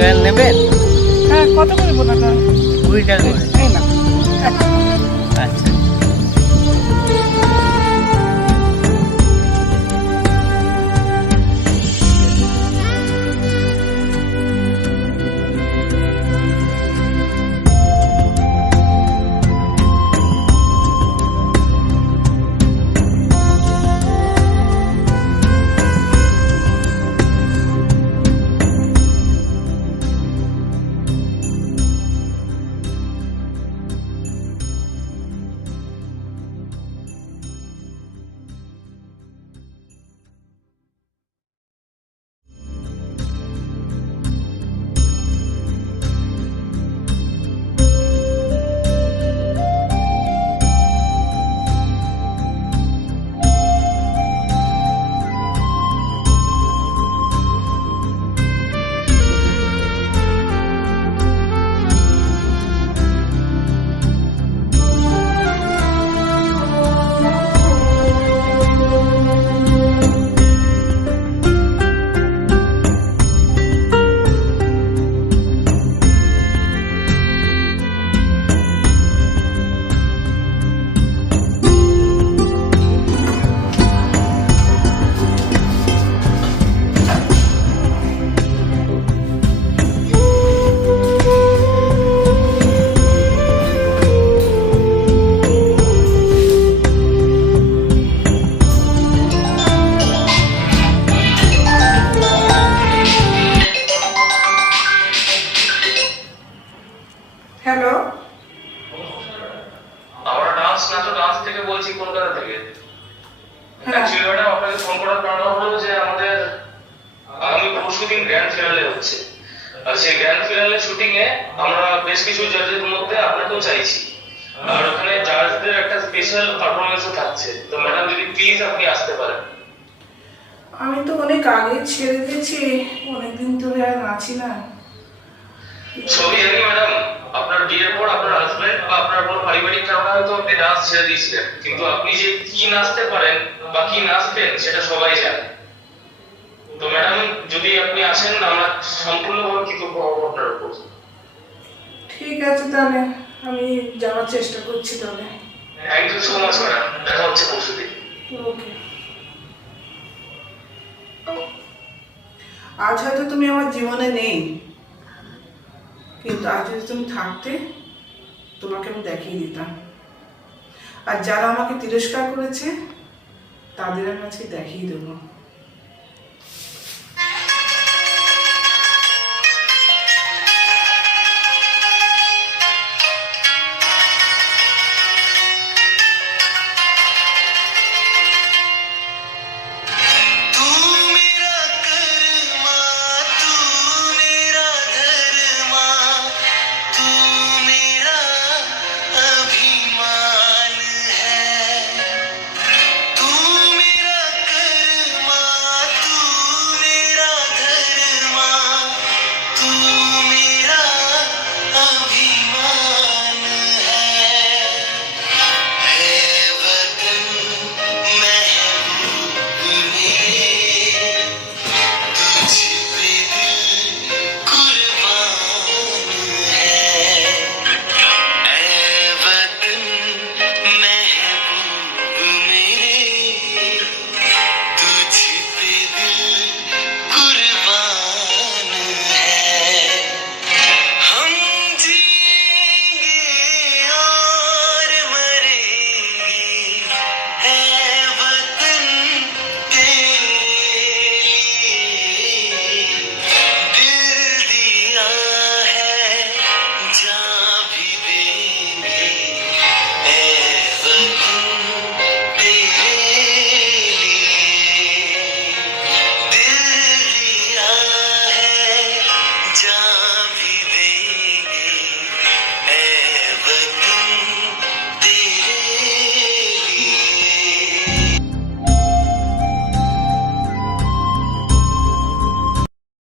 গায়ে নেবেন? হ্যাঁ, কত করে বোনাটা? 20 টাকা করে। এই না। আচ্ছা। হ্যালো, আমরা ডান্স থেকে বলছি কলকাতা থেকে। হ্যাঁ। অ্যাকচুয়ালি ম্যাডাম আপনাকে ফোন করার কারণ হলো যে আমাদের আগামী পরশুদিন গ্র্যান্ড ফিনালে হচ্ছে। আর সেই গ্র্যান্ড ফিনালে শুটিং এ আমরা বেশ কিছু জাজের মধ্যে আপনাকেও চাইছি। আর ওখানে জাজদের একটা স্পেশাল পারফরমেন্সও থাকছে। তো ম্যাডাম যদি প্লিজ আপনি আসতে পারেন। আমি তো অনেক আগে ছেড়ে দিয়েছি, অনেকদিন ধরে আর নাচি না। সবই জানি ম্যাডাম, আপনার বিয়ের পর আপনার হাজবেন্ড বা আপনার কোনো পারিবারিক কারণে হয়তো আপনি ডান্স ছেড়ে দিয়েছিলেন, কিন্তু আপনি যে কি নাচতে পারেন বা কি নাচবেন সেটা সবাই জানে। তো ম্যাডাম যদি আপনি আসেন, আমরা সম্পূর্ণভাবে কৃতজ্ঞ হব আপনার উপর। ঠিক আছে, তাহলে আমি যাওয়ার চেষ্টা করছি তাহলে। Thank you so much madam, দেখা হচ্ছে পরশুদিন। ওকে। আজ হয়তো তুমি আমার জীবনে নেই, কিন্তু আজ যদি তুমি থাকতে, তোমাকে আমি দেখিয়ে দিতাম। আর যারা আমাকে তিরস্কার করেছে তাদের আমি আজকে দেখিয়ে দেবো।